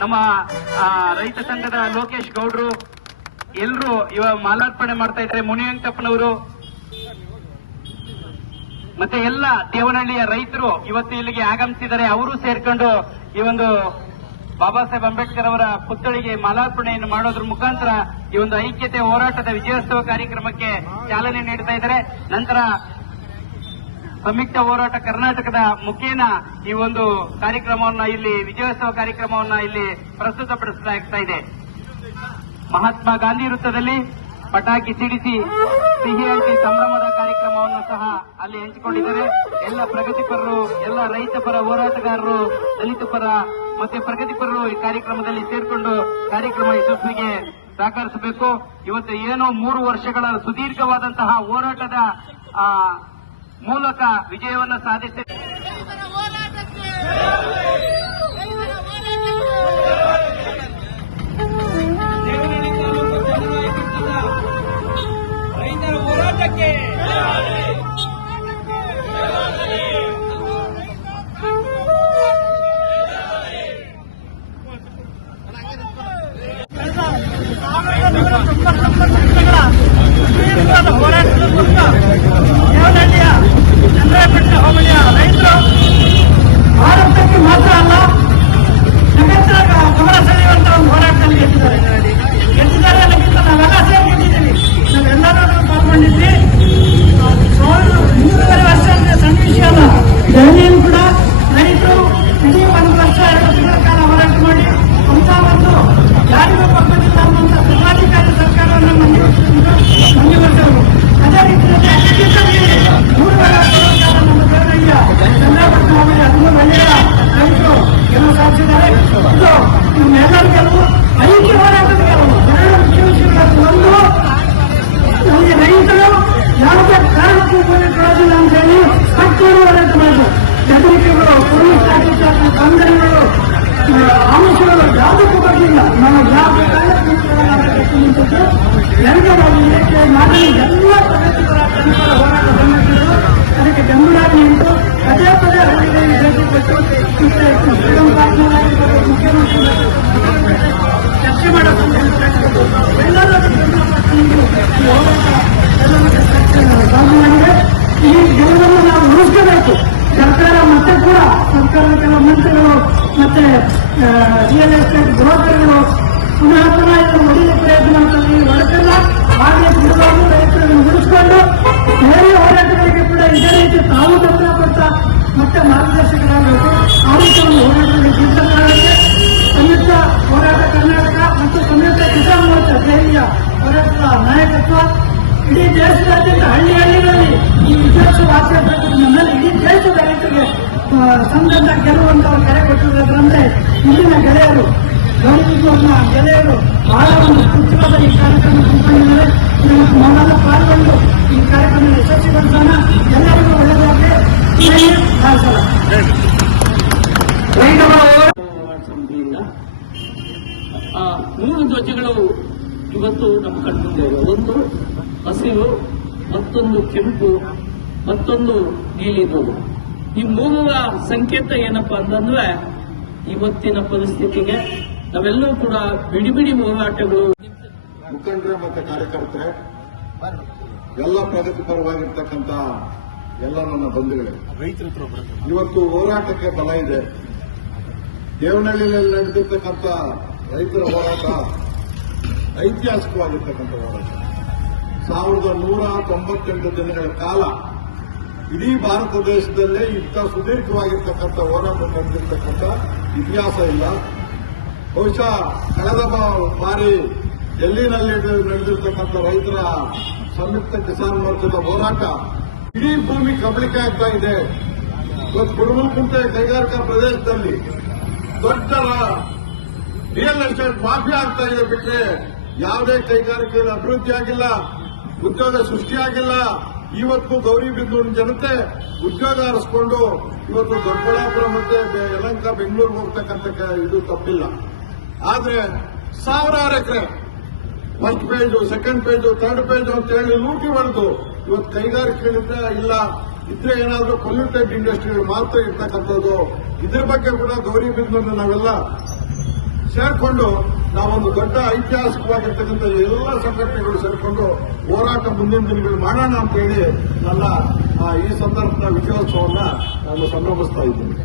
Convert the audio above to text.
ನಮ್ಮ ರೈತ ಸಂಘದ ಲೋಕೇಶ್ ಗೌಡ್ರು, ಎಲ್ರು ಇವಾಗ ಮಾಲಾರ್ಪಣೆ ಮಾಡ್ತಾ ಇದ್ರೆ ಮುನಿವೆಂಕಪ್ಪನವರು ಮತ್ತೆ ಎಲ್ಲ ದೇವನಹಳ್ಳಿಯ ರೈತರು ಇವತ್ತು ಇಲ್ಲಿಗೆ ಆಗಮಿಸಿದ್ದಾರೆ ಅವರು ಸೇರ್ಕೊಂಡು ಈ ಒಂದು ಬಾಬಾ ಸಾಹೇಬ್ ಅಂಬೇಡ್ಕರ್ ಅವರ ಪುತ್ಥಳಿಗೆ ಮಾಲಾರ್ಪಣೆಯನ್ನು ಮಾಡೋದ್ರ ಮುಖಾಂತರ ಈ ಒಂದು ಐಕ್ಯತೆ ಹೋರಾಟದ ವಿಜಯೋತ್ಸವ ಕಾರ್ಯಕ್ರಮಕ್ಕೆ ಚಾಲನೆ ನೀಡ್ತಾ ಇದ್ದಾರೆ. ನಂತರ ಸಂಯುಕ್ತ ಹೋರಾಟ ಕರ್ನಾಟಕದ ಮುಖೇನ ಈ ಒಂದು ಕಾರ್ಯಕ್ರಮವನ್ನ ಇಲ್ಲಿ, ವಿಜಯೋತ್ಸವ ಕಾರ್ಯಕ್ರಮವನ್ನ ಇಲ್ಲಿ ಪ್ರಸ್ತುತಪಡಿಸಲಾಗ್ತಾ ಇದೆ. ಮಹಾತ್ಮ ಗಾಂಧಿ ವೃತ್ತದಲ್ಲಿ ಪಟಾಕಿ ಸಿಡಿಸಿ ಸಿಹಿ ಹಂಚಿ ಸಂಭ್ರಮದ ಕಾರ್ಯಕ್ರಮವನ್ನು ಸಹ ಅಲ್ಲಿ ಹಂಚಿಕೊಂಡಿದ್ದಾರೆ. ಎಲ್ಲ ಪ್ರಗತಿಪರರು, ಎಲ್ಲ ರೈತ ಪರ ಹೋರಾಟಗಾರರು ದಲಿತ ಪರ ಮತ್ತೆ ಪ್ರಗತಿಪರರು ಈ ಕಾರ್ಯಕ್ರಮದಲ್ಲಿ ಸೇರಿಕೊಂಡು ಕಾರ್ಯಕ್ರಮ ಯಶಸ್ವಿಗೆ ಸಹಕರಿಸಬೇಕು. ಇವತ್ತು ಏನೋ ಮೂರು ವರ್ಷಗಳ ಸುದೀರ್ಘವಾದಂತಹ ಹೋರಾಟದ ಮೂಲಕ ವಿಜಯವನ್ನು ಸಾಧಿಸಿ. ಮಾಡಿದ್ರು ಚಟುವಟಿಕೆಗಳು ಪೊಲೀಸ್ ಲಾಠಿಚಾರ್ಜ್ ತೊಂದರೆಗಳು ಆಮಿಷಗಳು ಯಾವುದಕ್ಕೂ ಬರಲಿಲ್ಲ. ನಮ್ಮ ಯಾವ ಕಾರಣಕ್ಕೂ ನಿಂತಿದ್ದು ಮತ್ತೆ ಕೂಡ ಸರ್ಕಾರದ ಕೆಲವು ಮಂತ್ರಿಗಳು ಮತ್ತೆ ರಿಯಲ್ ಎಸ್ಟೇಟ್ ಬ್ರೋಕರ್ಗಳು ಪುನಃ ಪುನಃ ಹೊಡೆಯಲು ಪ್ರಯತ್ನ ಈ ಹೊರಟಲ್ಲ ಹಾಗೆ ಬಿಡುವಾಗ ರೈತರನ್ನು ಉಳಿಸ್ಕೊಂಡು ಬೇರೆ ಹೋರಾಟಗಳಿಗೆ ಕೂಡ ಇದೇ ರೀತಿ ತಾವು ಬೆಂಬಲ ಕೊಡ್ತಾ ಮತ್ತೆ ಮಾರ್ಗದರ್ಶಕರಾಗಬೇಕು ಆ ರೀತಿ ಒಂದು ಹೋರಾಟದಲ್ಲಿ ಮಾಡಿದೆ ಸಂಯುಕ್ತ ಹೋರಾಟ ಕರ್ನಾಟಕ ಮತ್ತು ಸಂಯುಕ್ತ ಕಿಸಾನ್ ಮೋರ್ಚಾ ದೆಹಲಿಯ ಹೋರಾಟದ ನಾಯಕತ್ವ ಇಡೀ ದೇಶದಾದ್ಯಂತ ಹಳ್ಳಿ ಹಳ್ಳಿಗಳಲ್ಲಿ ಈ ವಿಶೇಷ ವಾಸ ಇಡೀ ದೇಶದ ರೈತರಿಗೆ ಸಂಘದ ಗೆಲುವಂತ ಒಂದು ಕರೆ ಕೊಟ್ಟಿರೋದ್ರಂತೆ ಇಲ್ಲಿನ ಗೆಳೆಯರು, ಗೌರವಿಸುವಂತಹ ಗೆಳೆಯರು ಬಹಳ ಒಂದು ಉತ್ಸವದ ಈ ಕಾರ್ಯಕ್ರಮ ಹಮ್ಮಿಕೊಂಡಿದ್ದಾರೆ ನಾವೆಲ್ಲ ಪಾಲ್ಗೊಂಡು ಈ ಕಾರ್ಯಕ್ರಮ ಯಶಸ್ವಿಗೊಳಿಸೋಣ ಎಲ್ಲರಿಗೂ ಆ, ಮೂರು ಧ್ವಜಗಳು ಇವತ್ತು ನಮ್ಮ ಕಣ್ಮುಂದೆ ಇವೆ ಒಂದು ಹಸಿರು, ಮತ್ತೊಂದು ಕೆಂಪು, ಮತ್ತೊಂದು ನೀಲಿ ಧ್ವಜ. ಈ ಮೂರರ ಸಂಕೇತ ಏನಪ್ಪಾ ಅಂತಂದ್ರೆ ಇವತ್ತಿನ ಪರಿಸ್ಥಿತಿಗೆ ನಾವೆಲ್ಲರೂ ಕೂಡ ಬಿಡಿ ಬಿಡಿ ಹೋರಾಟಗಳು ಮುಖಂಡರು ಮತ್ತು ಕಾರ್ಯಕರ್ತರೆ, ಎಲ್ಲ ಪ್ರಗತಿಪರವಾಗಿರ್ತಕ್ಕಂಥ ಎಲ್ಲ ನನ್ನ ಬಂಧುಗಳೇ, ಇವತ್ತು ಹೋರಾಟಕ್ಕೆ ಬಲ ಇದೆ. ದೇವನಹಳ್ಳಿಯಲ್ಲಿ ನಡೆದಿರ್ತಕ್ಕಂಥ ರೈತರ ಹೋರಾಟ ಐತಿಹಾಸಿಕವಾಗಿರ್ತಕ್ಕಂಥ ಹೋರಾಟ. ಸಾವಿರದ ನೂರ ತೊಂಬತ್ತೆಂಟು ದಿನಗಳ ಕಾಲ ಇಡೀ ಭಾರತ ದೇಶದಲ್ಲೇ ಇಂಥ ಸುದೀರ್ಘವಾಗಿರ್ತಕ್ಕಂಥ ಹೋರಾಟ ನಡೆದಿರ್ತಕ್ಕಂಥ ಇತಿಹಾಸ ಇಲ್ಲ. ಬಹುಶಃ ಕಳೆದ ಬಾರಿ ಡೆಲ್ಲಿನಲ್ಲಿ ನಡೆದಿರ್ತಕ್ಕಂಥ ರೈತರ ಸಂಯುಕ್ತ ಕಿಸಾನ್ ಮೋರ್ಚಾದ ಹೋರಾಟ ಇಡೀ ಭೂಮಿ ಕಬಳಿಕೆ ಆಗ್ತಾ ಇದೆ. ಇವತ್ತು ಕುಡುಮಲಕುಂಟೆ ಕೈಗಾರಿಕಾ ಪ್ರದೇಶದಲ್ಲಿ ದೊಡ್ಡ ರಿಯಲ್ ಎಸ್ಟೇಟ್ ಮಾಫಿಯಾ ಆಗ್ತಾ ಇದೆ ಬಿಟ್ರೆ ಯಾವುದೇ ಕೈಗಾರಿಕೆಯಲ್ಲಿ ಅಭಿವೃದ್ಧಿ ಆಗಿಲ್ಲ, ಉದ್ಯೋಗ ಸೃಷ್ಟಿಯಾಗಿಲ್ಲ ಇವತ್ತು ಗೌರಿಬಿದೂರಿನ ಜನತೆ ಉದ್ಯೋಗ ಹರಿಸ್ಕೊಂಡು ಇವತ್ತು ದೊಡ್ಡಬಳ್ಳಾಪುರ ಮತ್ತೆ ಯಲಂಕ ಬೆಂಗಳೂರು ಕ- ಇದು ತಪ್ಪಿಲ್ಲ. ಆದ್ರೆ ಸಾವಿರಾರು ಎಕರೆ first page second page third page ಅಂತ ಹೇಳಿ ಲೂಟಿ ಹೊಡೆದು ಇವತ್ತು ಕೈಗಾರಿಕೆಗಳಿದ್ರೆ ಇಲ್ಲ, ಇದ್ರೆ ಏನಾದರೂ ಪೊಲ್ಯೂಟೆಡ್ ಇಂಡಸ್ಟ್ರಿ ಮಾತ್ರ ಇರ್ತಕ್ಕಂಥದ್ದು. ಇದ್ರ ಬಗ್ಗೆ ಕೂಡ ಗೌರಿ ಬಿದ್ದೂರಿನ ನಾವೆಲ್ಲ ಸೇರ್ಕೊಂಡು ನಾವೊಂದು ದೊಡ್ಡ ಐತಿಹಾಸಿಕವಾಗಿರ್ತಕ್ಕಂಥ ಎಲ್ಲ ಸಂಘಟನೆಗಳು ಸೇರ್ಕೊಂಡು ಹೋರಾಟ ಮುಂದಿನ ದಿನಗಳು ಮಾಡೋಣ ಅಂತ ಹೇಳಿ ನನ್ನ ಈ ಸಂದರ್ಭದ ವಿಜಯೋತ್ಸವವನ್ನು ನಾನು ಸಂಭ್ರಮಿಸ್ತಾ ಇದ್ದೀನಿ.